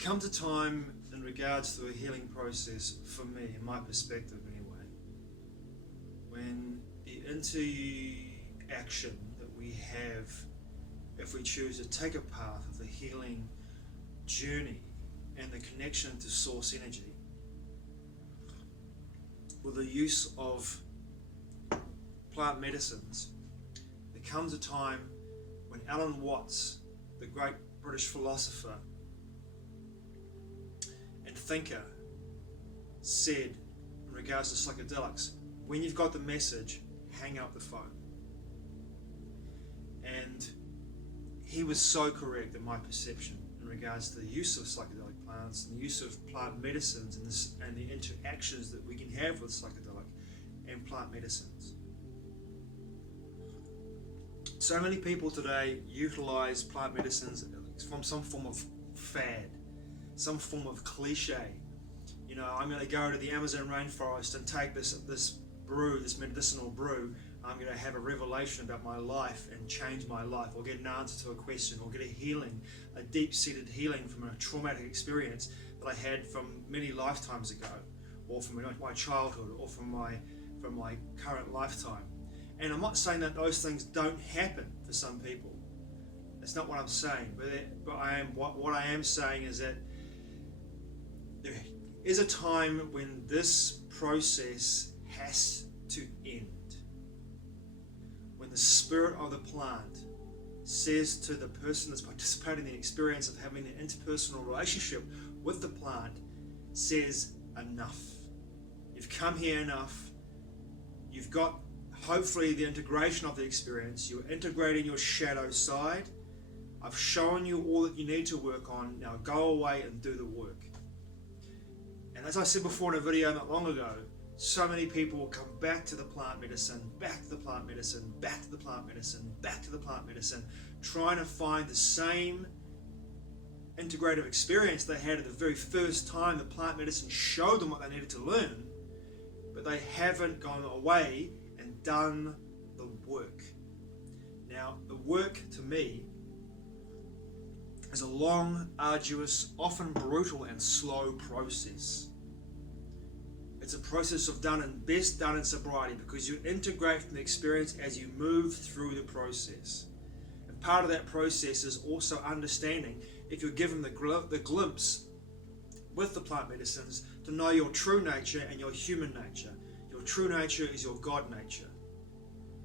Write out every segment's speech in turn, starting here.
comes a time in regards to a healing process, for me, in my perspective anyway, when the interaction that we have, if we choose to take a path of the healing journey and the connection to source energy, with the use of plant medicines, there comes a time when Alan Watts, the great British philosopher and thinker, said in regards to psychedelics, when you've got the message, hang up the phone. And he was so correct in my perception in regards to the use of psychedelic plants and the use of plant medicines and the interactions that we can have with psychedelic and plant medicines. So many people today utilize plant medicines from some form of fad, some form of cliche. You know, I'm going to go to the Amazon rainforest and take this medicinal brew. I'm going to have a revelation about my life and change my life, or get an answer to a question, or get a healing, a deep-seated healing from a traumatic experience that I had from many lifetimes ago, or from my childhood, or from my current lifetime. And I'm not saying that those things don't happen for some people. That's not what I'm saying. But what I am saying is that there is a time when this process has to end. When the spirit of the plant says to the person that's participating in the experience of having an interpersonal relationship with the plant, says enough. You've come here enough. You've got hopefully the integration of the experience. You're integrating your shadow side. I've shown you all that you need to work on. Now go away and do the work. And as I said before in a video not long ago, so many people will come back to the plant medicine, back to the plant medicine, back to the plant medicine, back to the plant medicine, trying to find the same integrative experience they had at the very first time the plant medicine showed them what they needed to learn, but they haven't gone away and done the work. Now, the work to me is a long, arduous, often brutal and slow process. It's a process best done in sobriety, because you integrate from the experience as you move through the process. And part of that process is also understanding, if you're given the glimpse with the plant medicines, to know your true nature and your human nature. Your true nature is your God nature.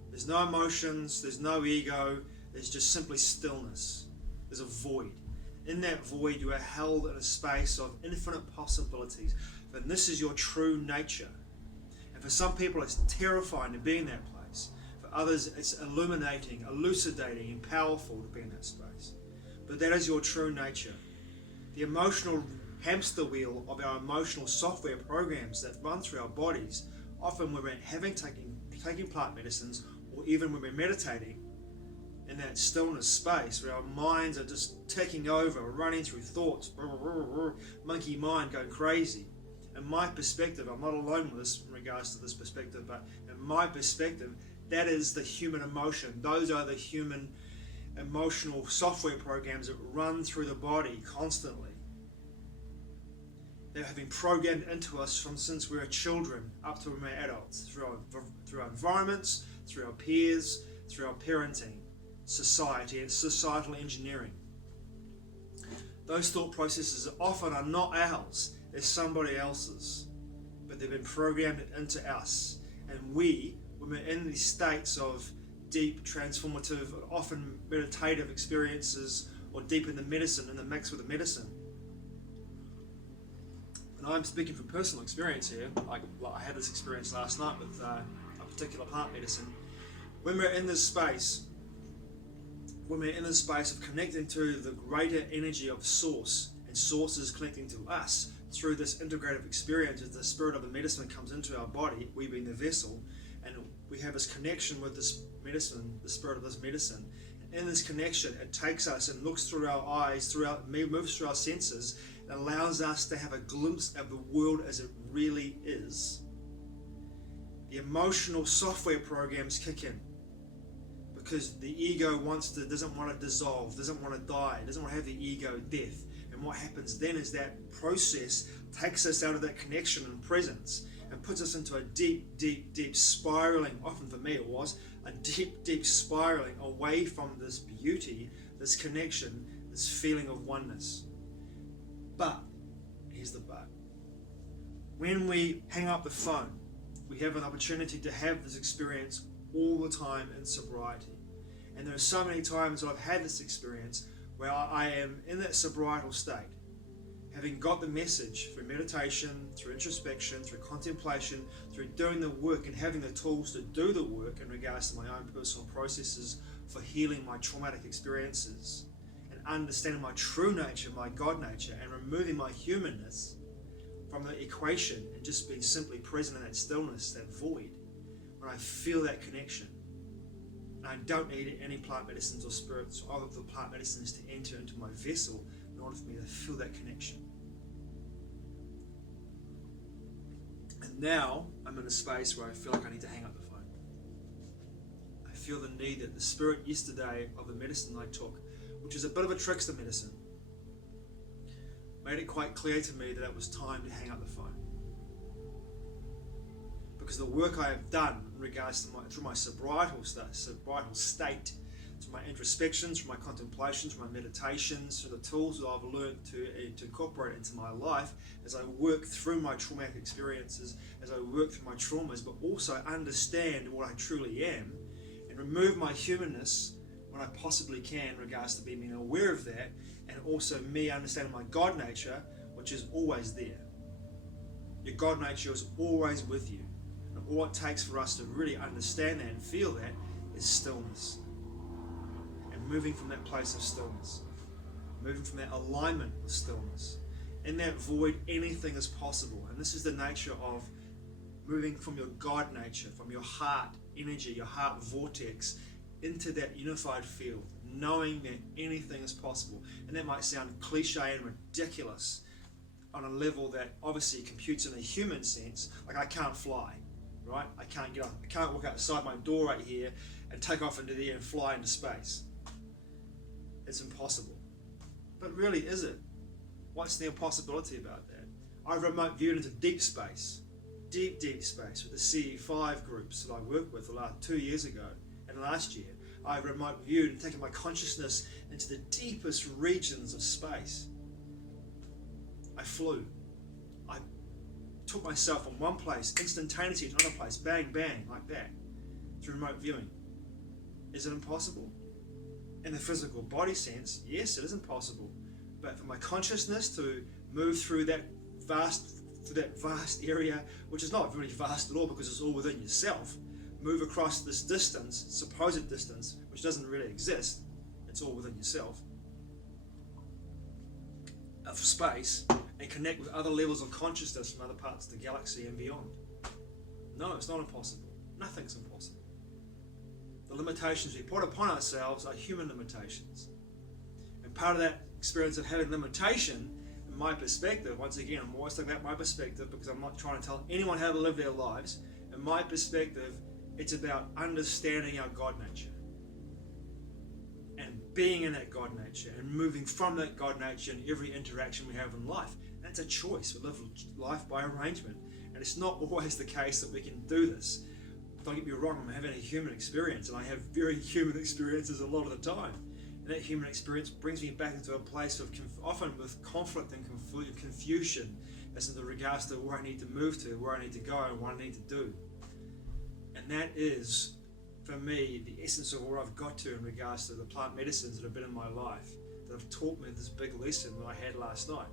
There's no emotions, there's no ego, there's just simply stillness. There's a void. In that void, you are held in a space of infinite possibilities. And this is your true nature. And for some people, it's terrifying to be in that place. For others, it's illuminating, elucidating, and powerful to be in that space. But that is your true nature. The emotional hamster wheel of our emotional software programs that run through our bodies, often when we're taking plant medicines, or even when we're meditating, in that stillness space where our minds are just taking over, running through thoughts, monkey mind going crazy. In my perspective, I'm not alone with this in regards to this perspective, but in my perspective, that is the human emotion. Those are the human emotional software programs that run through the body constantly. They have been programmed into us from since we were children up to when we're adults, through our environments, through our peers, through our parenting, society, and societal engineering. Those thought processes often are not ours, they're somebody else's, but they've been programmed into us. And we, when we're in these states of deep, transformative, often meditative experiences, or deep in the medicine, in the mix with the medicine, and I'm speaking from personal experience here, like I had this experience last night with a particular plant medicine. When we're in this space, of connecting to the greater energy of Source, and Source is connecting to us through this integrative experience, as the spirit of the medicine comes into our body, we being the vessel, and we have this connection with this medicine, the spirit of this medicine. And in this connection, it takes us and looks through our eyes, moves through our senses, and allows us to have a glimpse of the world as it really is. The emotional software programs kick in, because the ego doesn't want to dissolve, doesn't want to die, doesn't want to have the ego death. And what happens then is that process takes us out of that connection and presence and puts us into a deep, deep, deep spiraling, often for me it was, a deep, deep spiraling away from this beauty, this connection, this feeling of oneness. But, here's the but. When we hang up the phone, we have an opportunity to have this experience all the time in sobriety. And there are so many times that I've had this experience where I am in that sobrietal state, having got the message through meditation, through introspection, through contemplation, through doing the work and having the tools to do the work in regards to my own personal processes for healing my traumatic experiences and understanding my true nature, my God nature, and removing my humanness from the equation and just being simply present in that stillness, that void, when I feel that connection. And I don't need any plant medicines or spirits or other plant medicines to enter into my vessel in order for me to feel that connection. And now I'm in a space where I feel like I need to hang up the phone. I feel the need that the spirit yesterday of the medicine I took, which is a bit of a trickster medicine, made it quite clear to me that it was time to hang up the phone. Because the work I have done in regards to through my sobrietal state, through my introspections, through my contemplations, through my meditations, through the tools that I've learned to incorporate into my life as I work through my traumatic experiences, as I work through my traumas, but also understand what I truly am and remove my humanness when I possibly can in regards to being aware of that, and also me understanding my God nature, which is always there. Your God nature is always with you. And all it takes for us to really understand that and feel that is stillness. And moving from that place of stillness. Moving from that alignment with stillness. In that void, anything is possible. And this is the nature of moving from your God nature, from your heart energy, your heart vortex, into that unified field, knowing that anything is possible. And that might sound cliche and ridiculous on a level that obviously computes in a human sense. Like, I can't fly, right? I can't get up, I can't walk outside my door right here and take off into the air and fly into space. It's impossible. But really, is it? What's the impossibility about that? I remote viewed into deep space, deep space with the CE5 groups that I worked with the last 2 years ago and last year. I remote viewed and taken my consciousnness into the deepest regions of space. I flew. I took myself from one place instantaneously to another place, bang, bang, like that, through remote viewing. Is it impossible? In the physical body sense, yes, it is impossible. But for my consciousness to move through that vast area, which is not really vast at all because it's all within yourself, move across this distance, supposed distance, which doesn't really exist, it's all within yourself, of space, and connect with other levels of consciousness from other parts of the galaxy and beyond. No, it's not impossible. Nothing's impossible. The limitations we put upon ourselves are human limitations. And part of that experience of having limitation, in my perspective, once again, I'm always talking about my perspective because I'm not trying to tell anyone how to live their lives. In my perspective, it's about understanding our God nature and being in that God nature and moving from that God nature in every interaction we have in life. And it's a choice. We live life by arrangement. And it's not always the case that we can do this. Don't get me wrong, I'm having a human experience, and I have very human experiences a lot of the time. And that human experience brings me back into a place of often with conflict and confusion as in regards to where I need to move to, where I need to go, and what I need to do. And that is, for me, the essence of where I've got to in regards to the plant medicines that have been in my life, that have taught me this big lesson that I had last night.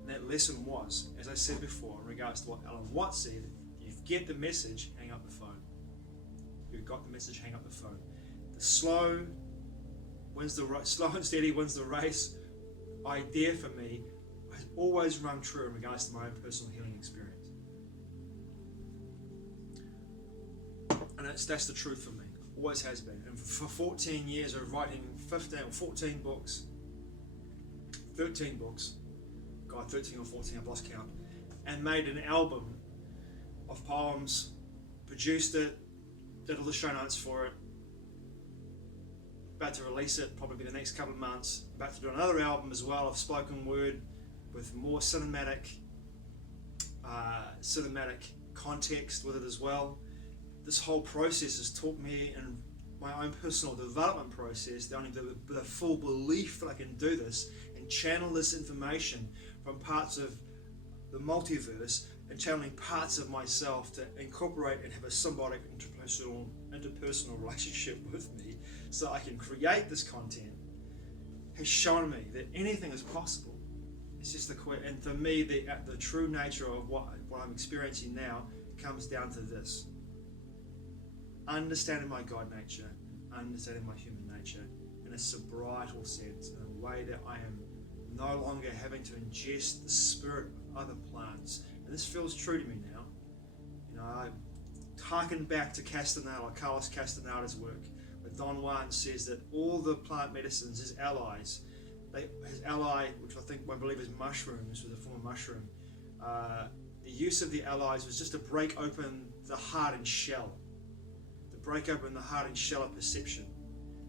And that lesson was, as I said before, in regards to what Alan Watts said, if you get the message, hang up the phone. If you've got the message, hang up the phone. The slow and steady wins the race idea for me has always rung true in regards to my own personal healing experience. And that's the truth for me. Always has been. And for 14 years of writing 13 books, God, 13 or 14, I've lost count, and made an album of poems, produced it, did all the show notes for it, about to release it, probably the next couple of months. About to do another album as well of spoken word with more cinematic context with it as well. This whole process has taught me in my own personal development process the full belief that I can do this and channel this information from parts of the multiverse and channeling parts of myself to incorporate and have a symbiotic interpersonal relationship with me so I can create this content has shown me that anything is possible. It's just and for me the true nature of what I'm experiencing now comes down to this: understanding my God nature, understanding my human nature in a sobrietal sense, in a way that I am no longer having to ingest the spirit of other plants. And this feels true to me now. You know, I harken back to Carlos Castaneda's work, where Don Juan says that all the plant medicines, his allies, his ally, which I believe is mushrooms, was a form of mushroom, the use of the allies was just to break open the hardened shell, of perception,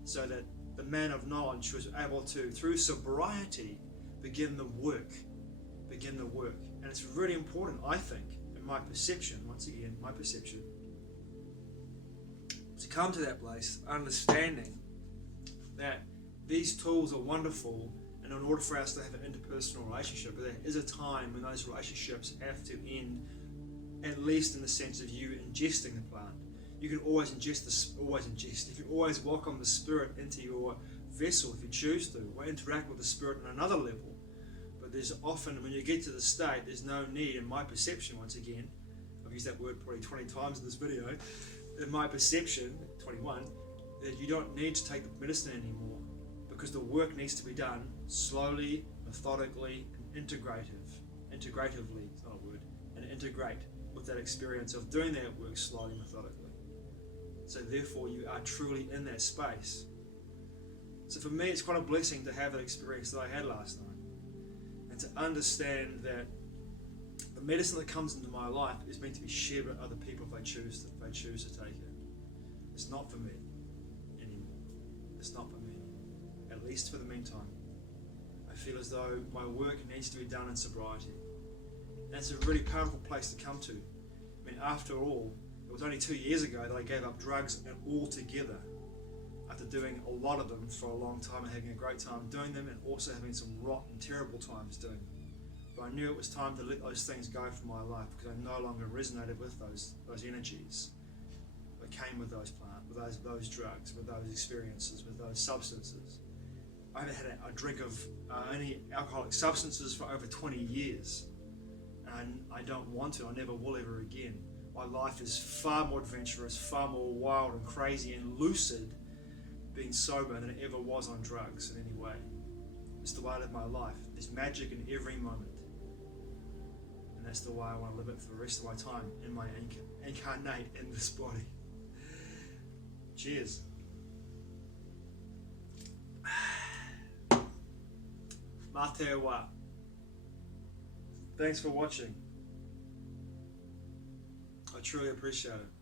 so that the man of knowledge was able to, through sobriety, begin the work. And it's really important, I think, in my perception, to come to that place, understanding that these tools are wonderful, and in order for us to have an interpersonal relationship, there is a time when those relationships have to end, at least in the sense of you ingesting the plant. You can always you can always welcome the spirit into your vessel if you choose to, or interact with the spirit on another level. But there's often, when you get to the state, there's no need, in my perception, once again, I've used that word probably 20 times in this video, in my perception, 21, that you don't need to take the medicine anymore, because the work needs to be done slowly, methodically, and integratively, it's not a word, and integrate with that experience of doing that work slowly, methodically. So therefore you are truly in that space. So for me, it's quite a blessing to have that experience that I had last night, and to understand that the medicine that comes into my life is meant to be shared with other people if they choose to take it. It's not for me anymore. It's not for me, at least for the meantime. I feel as though my work needs to be done in sobriety, and it's a really powerful place to come to. I mean, after all, it was only 2 years ago that I gave up drugs altogether, after doing a lot of them for a long time and having a great time doing them, and also having some rotten, terrible times doing them. But I knew it was time to let those things go from my life, because I no longer resonated with those energies that came with those plants, with those drugs, with those experiences, with those substances. I haven't had a drink of any alcoholic substances for over 20 years, and I don't want to. I never will ever again. My life is far more adventurous, far more wild and crazy and lucid being sober than it ever was on drugs in any way. It's the way I live my life. There's magic in every moment. And that's the way I want to live it for the rest of my time, in my incarnate in this body. Cheers. Matewa. Thanks for watching. I truly appreciate it.